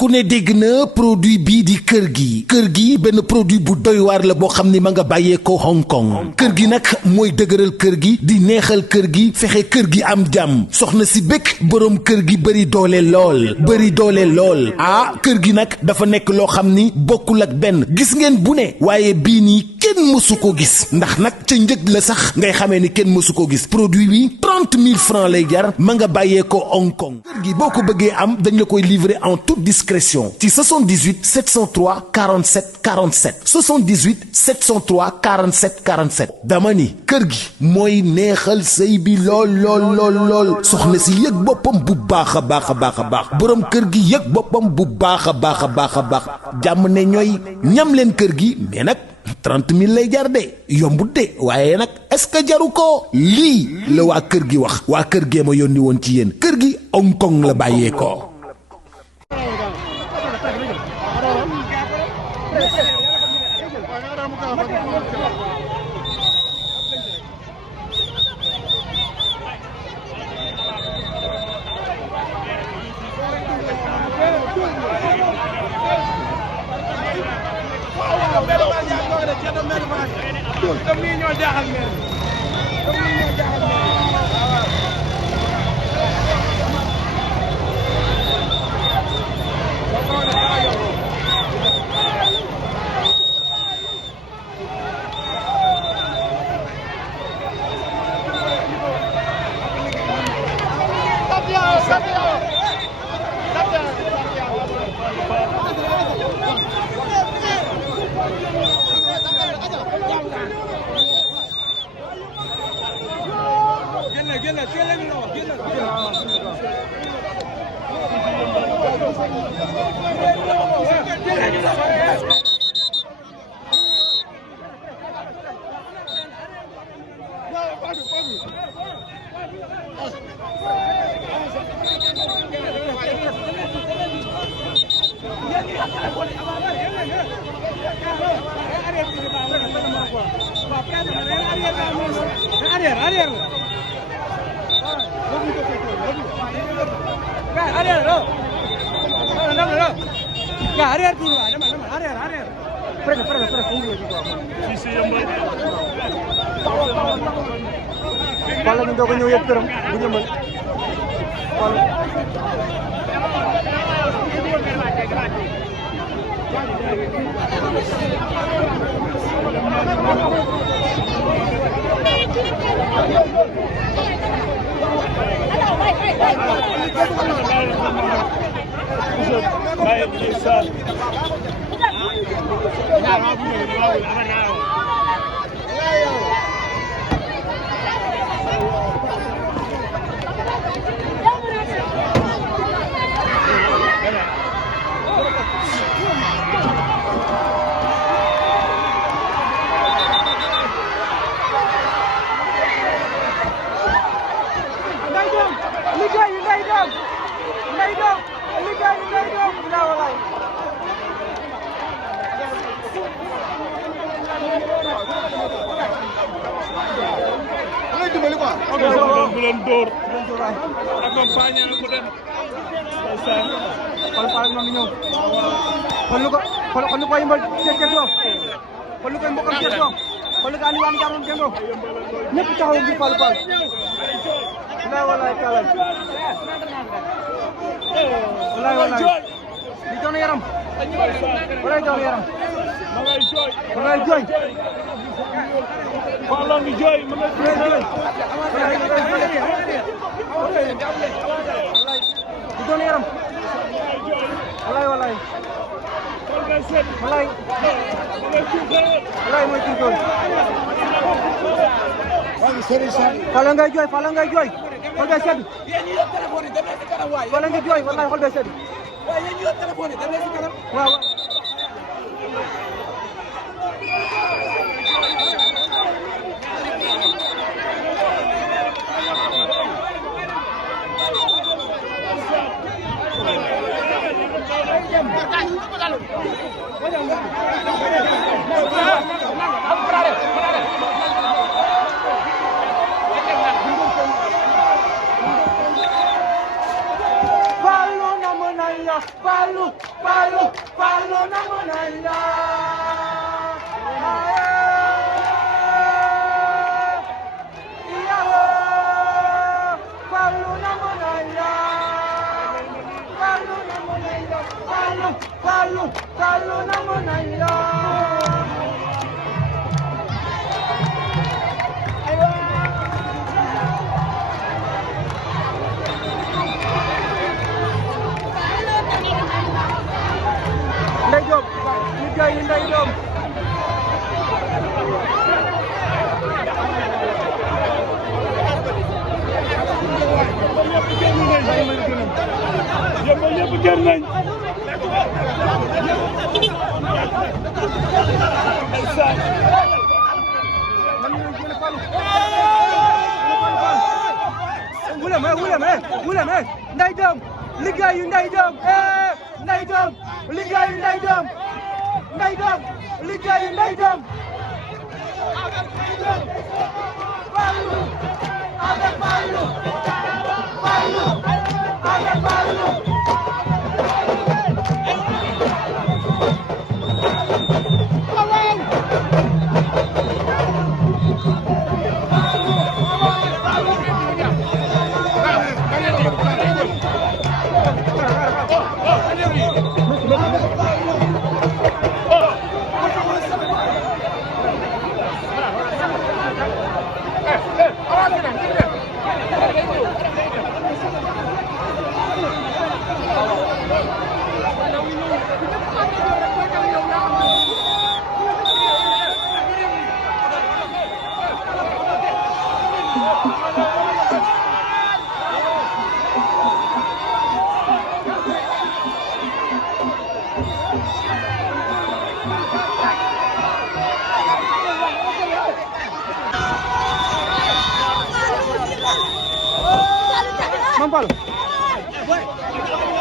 ku ne dégg na produit bii di kër gi benn produit bu doy waar la boo xam ni ma nga bàyyee ko Hong Kong kër gi nag mooy dëgëral kër gi di neexal kër gi fexe kër gi am jàmm soxna si bëgg boroom kër gi bëri doole lool ah kër gi nag dafa nekk loo xam ni bokkul ak benn gis ngeen bu ne waaye bii nii kenn mësu ko gis ndax nag ca njëg la sax ngay xamee ni kenn mësu ko gis produit bi 30 000 francs lay jar ma nga bàyyee ko Hong Kong kër gi boo ko bëggee am dañ la koy livrer en toute discrétion ci 78 703 47 47 78 703 47 47 dama ni kër gi mooy neexal sëy bi lool soxna si yëg boppam bu baax a baax boroom kër gi yëg boppam bu baax a baax jàmm ne ñooy ñam leen kër gi mais nag 30 000 lay jar de yombut de waaye nag est-ce que jaru ko lii la waa kër gi wax waa kër gee ma yónni woon ci yéen kër gi Hong Kong la bàyyee ko. Wala ñu doog a ñëw yëpp këram bu ñëmal wala bu leen dóor accompagné na mu dem xool noonu ñëw xool lu ko yëmbal ceedo xool lu ko mbokam ceedo xool lu ko andi waan jaamam ceedo ñëpp taxaw gi Fall wallaay kala wallaay li doon yaram wallaay doon yaram wallaay jooy Fallo ngi jooy ma nga jooy li doon yaram wallaay mooy ci doon Fallo ngay jooy xol bee sedd Fallo ngay jooy wallaay xol bee sedd waaw Fallu na mën a yàq Fallu Fallou namu nañ la Fallou namu nañ la Fallou namu nañ la Fallou namu nañ la Ndeye Diop liggéey yi Ndeye Diop yëpp génn nañ wulem Ndeye Diop liggéey yu Ndeye Diop Ndeye Diop liggéey yu Ndeye Diop Ndeye Diop liggéey yu Ndeye Diop Fallou avec Fallou avec Fallou Mame Fallou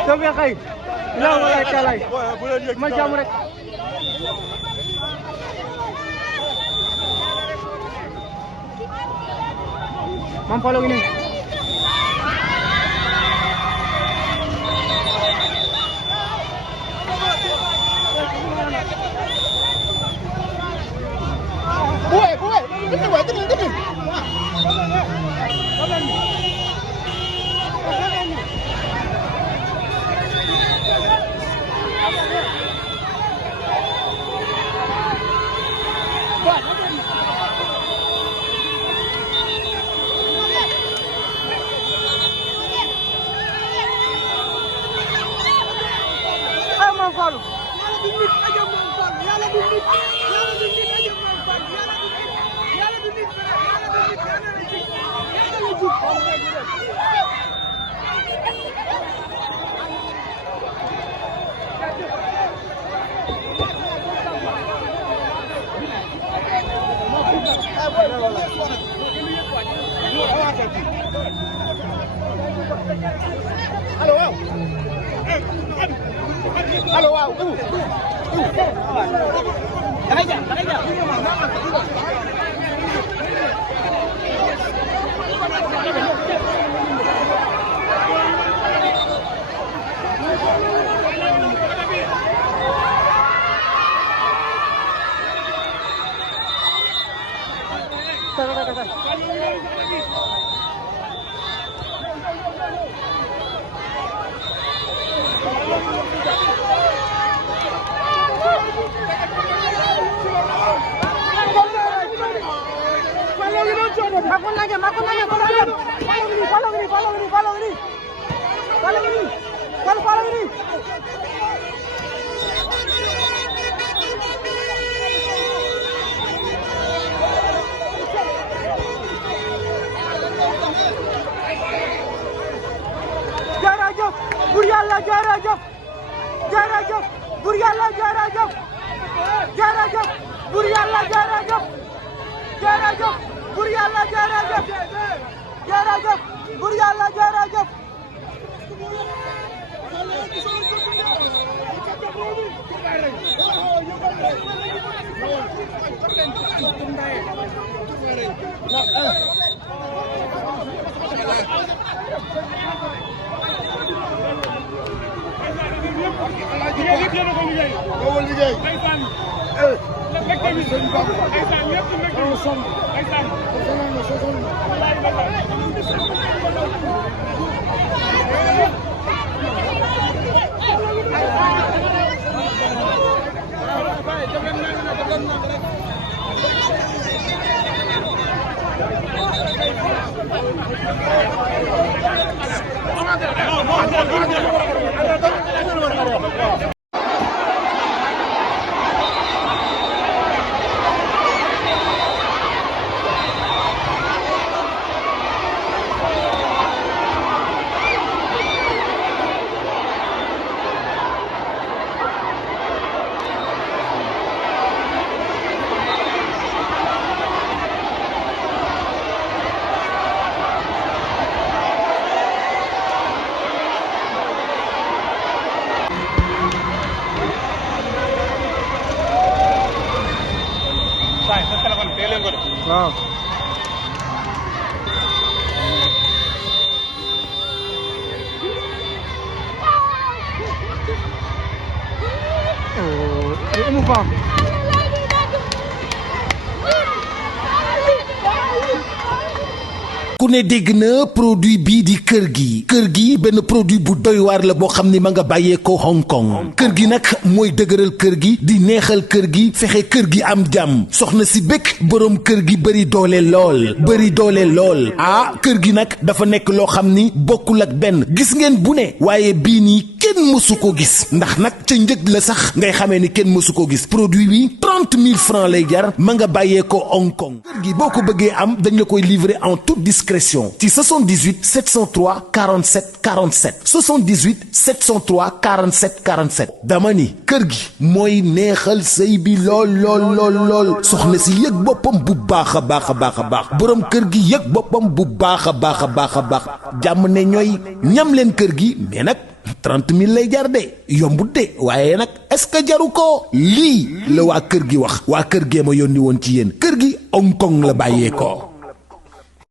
Tawfekh kay la walaay talaay ma jàmm rek Mame Fallou ngi nii Mame Fallou allo waaw jërëjëf bur Yàlla jërëjëf jërëjëf bur Yàlla jërëjëf jërëjëf bur Yàlla jërëjëf jërëjëf bur Yàlla jërëjëf jërëjëf bur Yàlla jërëjëf yéen a ko liggéey. boo liggéey. ndeysaan. lekk bi sëñ Bamba. ndeysaan lépp lekk bi. sonn. ndeysaan. sonn. wallaay ndeysaan. sa téléphone teel leen ko def. waaw. ku ne dégg na produit bii di kër gi benn produit bu doy waar la boo xam ni ma nga bàyyeekoo Hong Kong kër gi nag mooy dëgëral kër gi di neexal kër gi fexe kër gi am jàmm soxna si bëgg boroom kër gi bëri doole lool ah kër gi nag dafa nekk loo xam ni bokkul ak benn gis ngeen bu ne waaye bii nii kenn mësu ko gis ndax nag ca njëg la sax ngay xamee ni kenn mësu ko gis produit bi 30 000 francs lay jar ma nga bàyyeekoo Hong Kong kër gi boo ko bëggee am dañ la koy livrer en toute discrétion ci 78 703 47 47 78 703 47 47 dama ni kër gi mooy neexal sëy bi lool soxna si yëg boppam bu baax a baax boroom kër gi yëg boppam bu baax a baax jàmm ne ñooy ñam leen kër gi mais nag 30 000 lay jar de yombut de waaye nag est-ce que jaru ko lii la waa kër gi wax waa kër gee ma yónni woon ci yéen kër gi Hong Kong la bàyyeekoo.